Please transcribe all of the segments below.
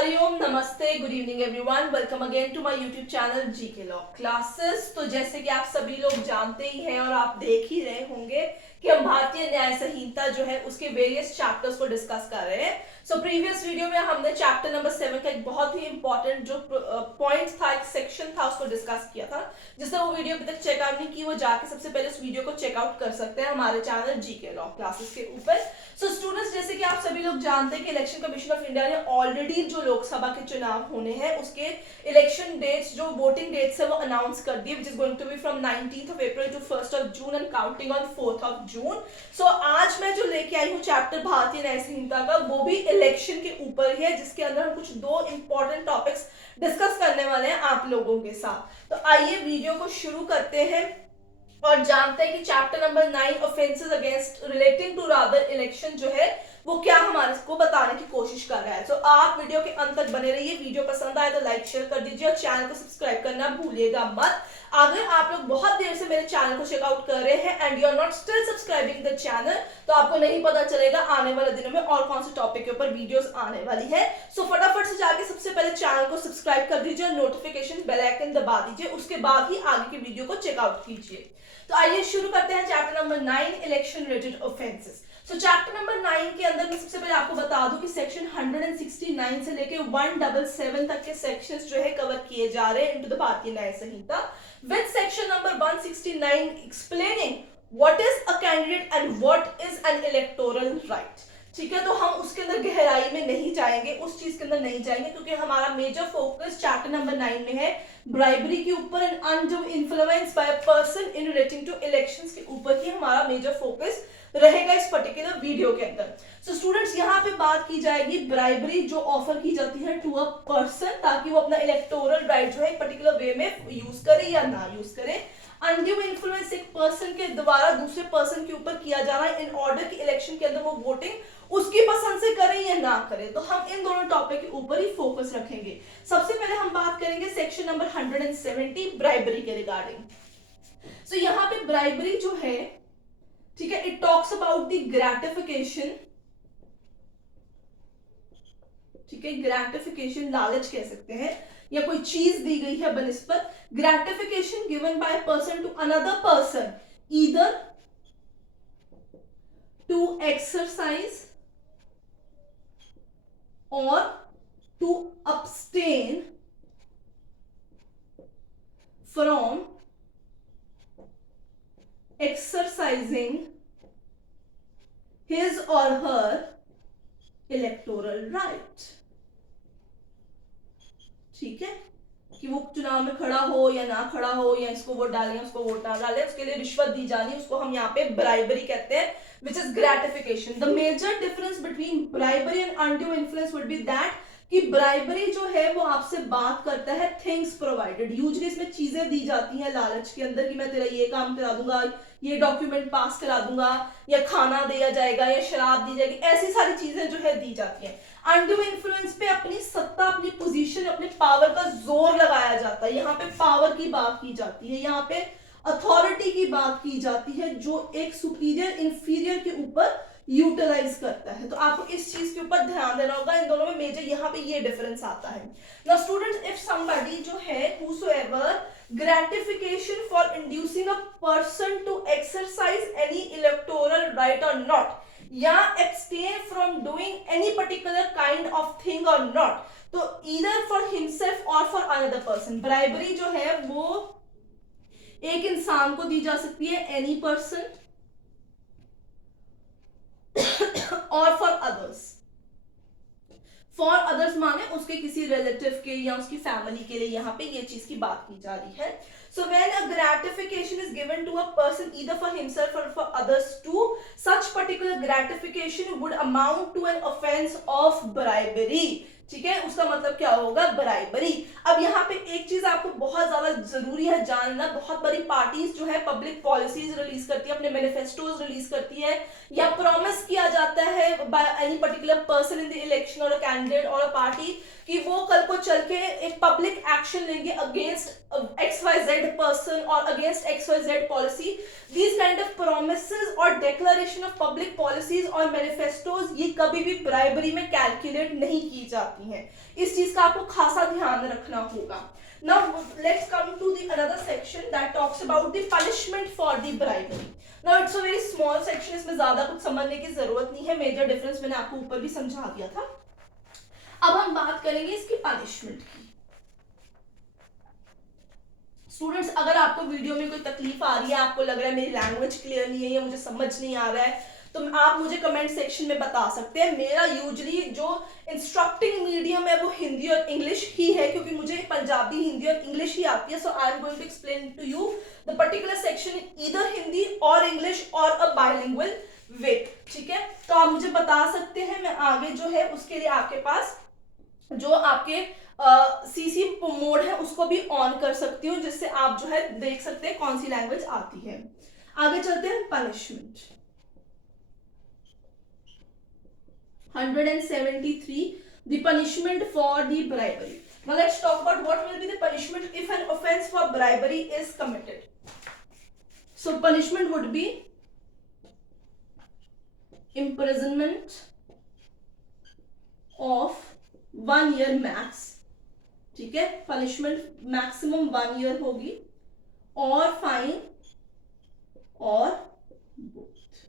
हरिओम, नमस्ते, good evening everyone. Welcome again to my YouTube channel GK law classes. तो जैसे कि आप सभी लोग जानते ही हैं और आप देख ही रहे होंगे कि हम भारतीय न्याय संहिता जो है उसके वेरियस चैप्टर्स को डिस्कस कर रहे हैं। सो प्रीवियस वीडियो में हमने चैप्टर नंबर 7 का एक बहुत ही इंपॉर्टेंट जो पॉइंट था, एक सेक्शन था, उसको डिस्कस किया था। जिसने वो वीडियो अभी तक चेकआउट नहीं की, वो जाके सबसे पहले उस वीडियो को चेकआउट कर सकते हैं हमारे चैनल जीके लॉ क्लासेस के ऊपर। सो स्टूडेंट्स, जैसे कि आप सभी लोग जानते हैं कि इलेक्शन कमीशन ऑफ इंडिया ने ऑलरेडी जो लोकसभा के चुनाव होने हैं उसके इलेक्शन डेट्स, जो वोटिंग डेट्स है, वो अनाउंस कर दिए, which is going to be from 19th of April to 1st of June and counting on 4th of June। So आज मैं जो लेके आई हूँ चैप्टर भारतीय न्याय संहिता का, वो भी इलेक्शन के ऊपर ही है, जिसके अंदर हम कुछ दो इंपॉर्टेंट टॉपिक्स डिस्कस करने वाले हैं आप लोगों के साथ। तो आइए वीडियो को शुरू करते हैं और जानते हैं कि chapter number 9 offences against relating to rather election जो है वो क्या हमारे को बताने की कोशिश कर रहा है। तो आप वीडियो के अंत तक बने रहिए। वीडियो पसंद आए तो लाइक शेयर कर दीजिए और चैनल को सब्सक्राइब करना भूलिएगा मत। अगर आप लोग बहुत देर से मेरे चैनल को चेकआउट कर रहे हैं and you are not still subscribing the channel, तो आपको नहीं पता चलेगा आने वाले दिनों में और कौन से टॉपिक के ऊपर वीडियोस आने वाली है। सो फटाफट से जाके सबसे पहले चैनल को सब्सक्राइब कर दीजिए और नोटिफिकेशन बेल आइकन दबा दीजिए। उसके बाद ही आगे की वीडियो को चेकआउट कीजिए। तो आइए शुरू करते हैं chapter number 9 election related offences. सो चैप्टर नंबर 9 के अंदर मैं सबसे पहले आपको बता दूं कि सेक्शन 169 से लेके 177 तक के सेक्शंस जो है कवर किए जा रहे हैं into the Bharatiya Nyaya Sanhita, with section number 169 explaining what is a candidate and what is an electoral right. ठीक है, तो हम उसके अंदर गहराई में नहीं जाएंगे, उस चीज के अंदर नहीं जाएंगे, क्योंकि हमारा मेजर फोकस चैप्टर नंबर 9 में है ब्राइबरी के ऊपर and undue influence by a person in relating to elections के ऊपर ही हमारा मेजर फोकस रहेगा इस पर्टिकुलर वीडियो के अंदर। सो स्टूडेंट्स, यहाँ पे बात की जाएगी ब्राइबरी जो ऑफर की जाती है टू अ पर्सन, ताकि वो अपना इलेक्टोरल राइट जो है एक पर्टिकुलर वे में यूज करे या ना यूज करे। अनड्यू इन्फ्लुएंस एक पर्सन के द्वारा दूसरे पर्सन के ऊपर किया जा रहा है इन ऑर्डर की इलेक्शन के अंदर वो वोटिंग उसकी पसंद से करें या ना करें। तो हम इन दोनों टॉपिक के ऊपर ही फोकस रखेंगे। सबसे पहले हम बात करेंगे सेक्शन नंबर 170 ब्राइबरी के रिगार्डिंग। सो यहाँ पे ब्राइबरी जो है, ठीक है, it talks about the gratification, ठीक है, ग्रेटिफिकेशन लालच कह सकते हैं, या कोई चीज दी गई है बनिस्बत, gratification given by a person to another person either to exercise or to abstain from exercising his or her electoral right। ठीक है, कि वो चुनाव में खड़ा हो या ना खड़ा हो, या इसको वोट डालें उसको वोट ना डालें, उसके लिए रिश्वत दी जानी, उसको हम यहाँ पे ब्राइबरी कहते हैं, which is gratification। The major difference between bribery and undue influence would be that कि ब्राइबरी जो है वो आपसे बात करता है थिंग्स प्रोवाइडेड। यूजुअली इसमें चीजें दी जाती हैं लालच के अंदर कि मैं तेरा ये काम करा दूंगा, ये डॉक्यूमेंट पास करा दूंगा, या खाना दिया जाएगा, या शराब दी जाएगी, ऐसी सारी चीजें जो है दी जाती हैं। अनड्यू इन्फ्लुएंस पे अपनी सत्ता, अपनी पोजीशन, अपने पावर का जोर लगाया जाता है। यहाँ पे पावर की बात की जाती है, यहाँ पे अथॉरिटी की बात की जाती है, जो एक सुपीरियर इंफीरियर के ऊपर यूटिलाइज करता है। तो आपको इस चीज के ऊपर ध्यान देना होगा। इन दोनों में मेजर यहाँ पे ये डिफरेंस आता है। नाउ स्टूडेंट्स, इफ समबडी जो है whosoever gratification for inducing a person to exercise any electoral right or not, या abstain from doing any particular kind of thing or not, तो either for himself or for another person। Bribery जो है वो एक इंसान को दी जा सकती है, एनी पर्सन, और फॉर अदर्स। फॉर अदर्स माने उसके किसी रिलेटिव के या उसकी फैमिली के लिए यहाँ पे ये चीज की बात की जा रही है। So when a gratification is given to a person either for himself or for others too, such particular gratification would amount to an offense of bribery। ठीक है, उसका मतलब क्या होगा, ब्राइबरी। अब यहाँ पे एक चीज आपको बहुत ज्यादा जरूरी है जानना, बहुत बड़ी पार्टीज जो है पब्लिक पॉलिसीज रिलीज करती है, अपने मैनिफेस्टोज रिलीज करती है, या प्रॉमिस किया जाता है by any particular person in the election और अ कैंडिडेट और अ पार्टी कि वो कल को चल के एक पब्लिक एक्शन लेंगे अगेंस्ट XYZ पर्सन और against XYZ policy. These kind of promises और declaration of public policies और manifestos ये कभी भी ब्राइबरी में कैलकुलेट नहीं की जाती जाती हैं। इस चीज का आपको खासा ध्यान रखना होगा। Now let's come to the another section that talks about the punishment for the bribery. Now it's a very small section, इसमें ज्यादा कुछ समझने की जरूरत नहीं है, मेजर डिफरेंस मैंने आपको ऊपर भी समझा दिया था। अब हम बात करेंगे इसकी पनिशमेंट की। स्टूडेंट्स, अगर आपको वीडियो में कोई तकलीफ आ रही है, आपको लग रहा है मेरी लैंग्वेज क्लियर नहीं है या मुझे समझ नहीं आ रहा है, तो आप मुझे कमेंट सेक्शन में बता सकते हैं। मेरा यूजुअली जो इंस्ट्रक्टिंग मीडियम है वो हिंदी और इंग्लिश ही है, क्योंकि मुझे पंजाबी, हिंदी और इंग्लिश ही आती है। So I am going to explain to you the particular section in either Hindi or English और अ बाइलिंगुअल वे। ठीक है, तो आप मुझे बता सकते हैं, मैं आगे जो है उसके लिए आपके पास जो आपके सीसी मोड है उसको भी ऑन कर सकती हूँ, जिससे आप जो है देख सकते हैं कौन सी लैंग्वेज आती है। आगे चलते हैं, punishment 173, the punishment for the bribery. Now let's talk about what will be the punishment if an offense for bribery is committed. So punishment would be imprisonment of 1 year max. ठीक है, punishment maximum 1 year होगी, और fine और both.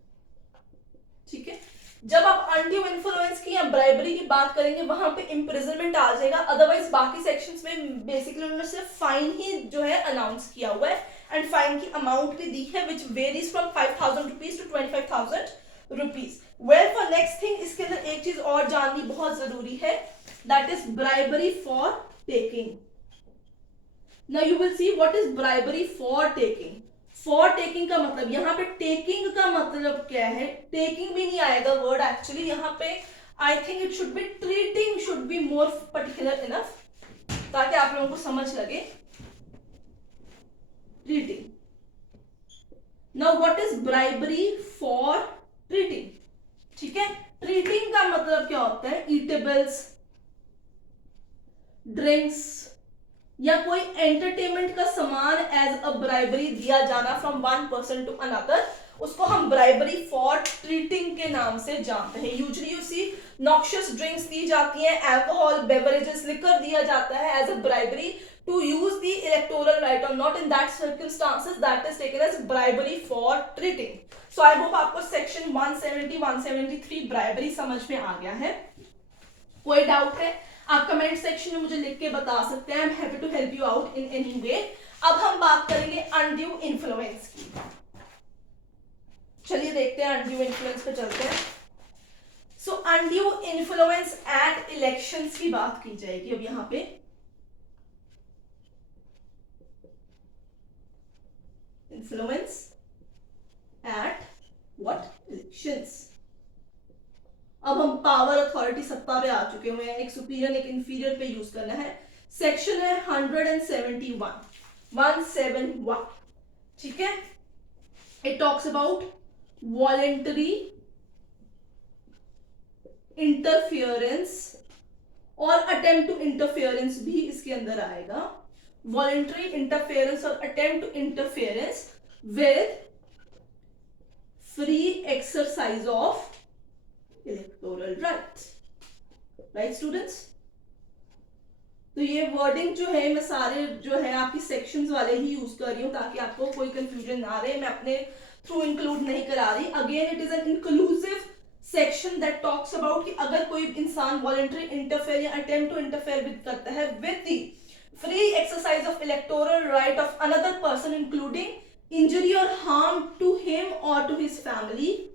ठीक है, जब आप undue influence की या ब्राइबरी की बात करेंगे वहां पे इम्प्रिजनमेंट आ जाएगा। अदरवाइज बाकी सेक्शंस में बेसिकली उन्होंने सिर्फ फाइन ही जो है अनाउंस किया हुआ है, एंड फाइन की अमाउंट भी दी है which varies from 5,000 rupees to 25,000 rupees. Well for next thing, इसके अंदर एक चीज और जाननी बहुत जरूरी है, that is bribery for taking. Now you will see what is bribery for taking. For taking का मतलब, यहाँ पे टेकिंग का मतलब क्या है, टेकिंग भी नहीं आएगा वर्ड एक्चुअली, यहाँ पे I think it should be treating, should be more particular enough, ताकि आप लोगों को समझ लगे। Treating. Now what is bribery for treating. ठीक है, ट्रीटिंग का मतलब क्या होता है, ईटेबल्स, ड्रिंक्स या कोई एंटरटेनमेंट का सामान एज अ ब्राइबरी दिया जाना from one person to another, उसको हम ब्राइबरी फॉर ट्रीटिंग के नाम से जानते हैं। Usually you see noxious drinks दी जाती हैं, अल्कोहल, बेवरेजेस, लिकर दिया जाता है as a bribery to use the electoral right or not in that circumstances that is taken as bribery for treating. So I hope आपको section 170 173 bribery समझ में आ गया है। कोई डाउट है आप कमेंट सेक्शन में मुझे लिख के बता सकते हैं, I am happy to help you out in any way. अब हम बात करेंगे अनड्यू इन्फ्लुएंस की। चलिए देखते हैं, अनड्यू इन्फ्लुएंस पे चलते हैं। सो अनड्यू इन्फ्लुएंस एट इलेक्शंस की बात की जाएगी। अब यहां पे इन्फ्लुएंस एट व्हाट, इलेक्शंस। अब हम पावर, अथॉरिटी, सत्ता पे आ चुके हुए हैं, एक सुपीरियर एक इंफीरियर पे यूज करना है। सेक्शन है 171। ठीक है, it talks about voluntary interference और अटेम्प्ट टू इंटरफियरेंस भी इसके अंदर आएगा। वॉलेंटरी इंटरफियरेंस और attempt to interference with free exercise of electoral rights. Right students, तो ये वर्डिंग जो है मैं सारे जो है आपकी सेक्शंस वाले ही यूज कर रही हूं, ताकि आपको कोई कंफ्यूजन ना रहे, मैं अपने थ्रू इंक्लूड नहीं करा रही। Again it is an inclusive section that talks about कि अगर कोई इंसान वॉलेंटरी इंटरफेयर या अटेम्प्ट टू इंटरफेयर विद करता है with the free exercise of electoral right of another person including injury और हार्म टू हिम और टू हिज फैमिली।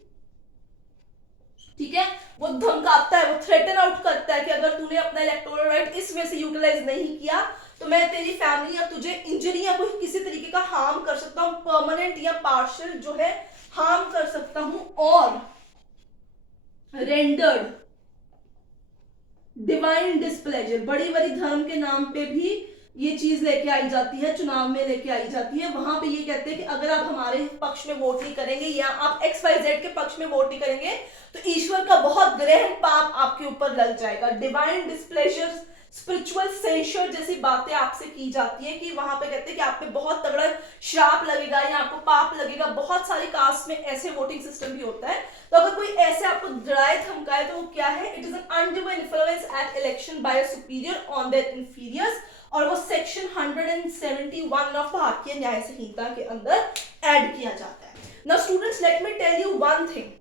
ठीक है, वो धमकाता है, वो थ्रेटन आउट करता है कि अगर तूने अपना इलेक्टोरल राइट इस वे से यूटिलाइज नहीं किया तो मैं तेरी फैमिली या तुझे इंजरी या कोई किसी तरीके का हार्म कर सकता हूं, परमानेंट या पार्शियल जो है हार्म कर सकता हूं। और रेंडर्ड डिवाइन डिस्प्लेजर, बड़ी बड़ी धर्म के नाम पे भी ये चीज लेके आई जाती है, चुनाव में लेके आई जाती है। वहां पे ये कहते हैं कि अगर आप हमारे पक्ष में वोट नहीं करेंगे या आप XYZ के पक्ष में वोट नहीं करेंगे तो ईश्वर का बहुत ग्रहण पाप आपके ऊपर लग जाएगा। डिवाइन डिस्प्लेजर स्पिरिचुअल सेंसर जैसी बातें आपसे की जाती है कि वहां पे कहते हैं कि आप पे बहुत तगड़ा श्राप लगेगा या आपको पाप लगेगा। बहुत सारी कास्ट में ऐसे वोटिंग सिस्टम भी होता है। तो अगर कोई ऐसे आपको डराए धमकाए तो वो क्या है, it is an undue influence at election by a superior on their inferiors, और वो सेक्शन 171 ऑफ भारतीय न्याय संहिता के अंदर ऐड किया जाता है। Now students, let me tell you one thing.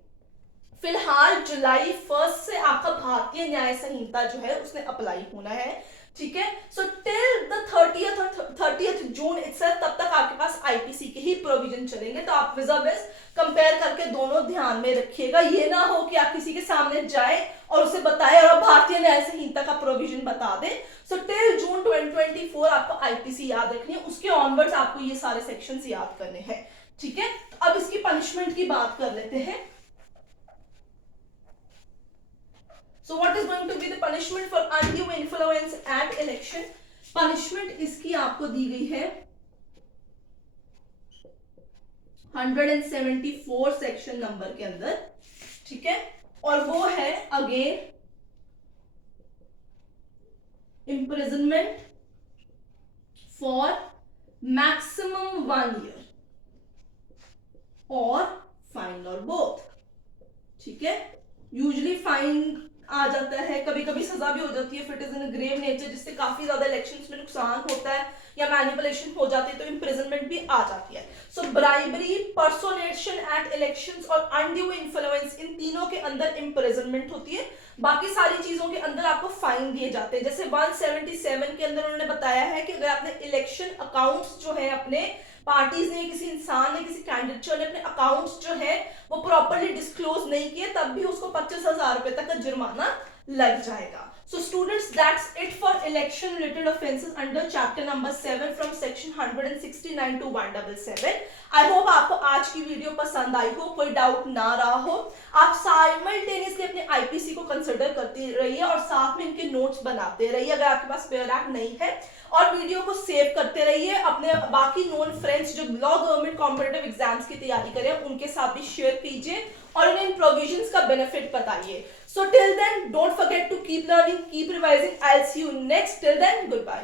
फिलहाल जुलाई 1 से आपका भारतीय न्याय संहिता जो है उसने अप्लाई होना है, ठीक है। So till the 30th June itself, तब तक आपके पास आईपीसी के ही प्रोविजन चलेंगे। तो आप विजाविज कंपेयर करके दोनों ध्यान में रखिएगा। ये ना हो कि आप किसी के सामने जाए और उसे बताए और भारतीय न्याय संहिता का प्रोविजन बता दें। सो टिल जून 2024 आपको आईपीसी याद रखनी है, उसके ऑनवर्ड्स आपको ये सारे सेक्शंस याद करने हैं, ठीक है। अब इसकी पनिशमेंट की बात कर लेते हैं। So what is going to be the punishment for undue influence at election? Punishment इसकी आपको दी गई है 174 सेक्शन नंबर के अंदर, ठीक है। और वो है again imprisonment for maximum 1 year और फाइन और बोथ, ठीक है। यूजुअली फाइन आ जाता है, कभी कभी सजा भी हो जाती है fit is in grave nature, जिससे काफी ज्यादा इलेक्शंस में नुकसान होता है या मैनिपुलेशन हो जाती है तो इम्प्रिजनमेंट भी आ जाती है। सो ब्राइबरी, पर्सोनेशन एट इलेक्शंस और अनड्यू इन्फ्लुएंस, इन तीनों के अंदर इम्प्रिजनमेंट होती है। बाकी सारी चीजों के अंदर आपको फाइन दिए जाते हैं। जैसे 177 के अंदर उन्होंने बताया है कि अगर आपने इलेक्शन अकाउंट्स जो है अपने पार्टीज ने, किसी इंसान ने, किसी कैंडिडेट ने अपने अकाउंट्स जो है वो प्रॉपर्ली डिस्क्लोज नहीं किए, तब भी उसको 25,000 रुपए तक का जुर्माना लग जाएगा। So students, that's it for election related offences under chapter number 7 from section 169 to 177. I hope आपको आज की वीडियो पसंद आई हो, कोई डाउट ना रहा हो। आप साइमल्टेनियसली अपने आईपीसी को कंसिडर करते रहिए और साथ में इनके नोट्स बनाते रहिए अगर आपके पास पेयर एक्ट नहीं है, और वीडियो को सेव करते रहिए। अपने बाकी नोन फ्रेंड्स जो लॉ गवर्नमेंट कॉम्पिटिटिव एग्जाम्स की तैयारी करें उनके साथ भी शेयर कीजिए और उन्हें इन प्रोविजंस का बेनिफिट बताइए। So till then, don't forget to keep learning, keep revising. I'll see you next. Till then, goodbye.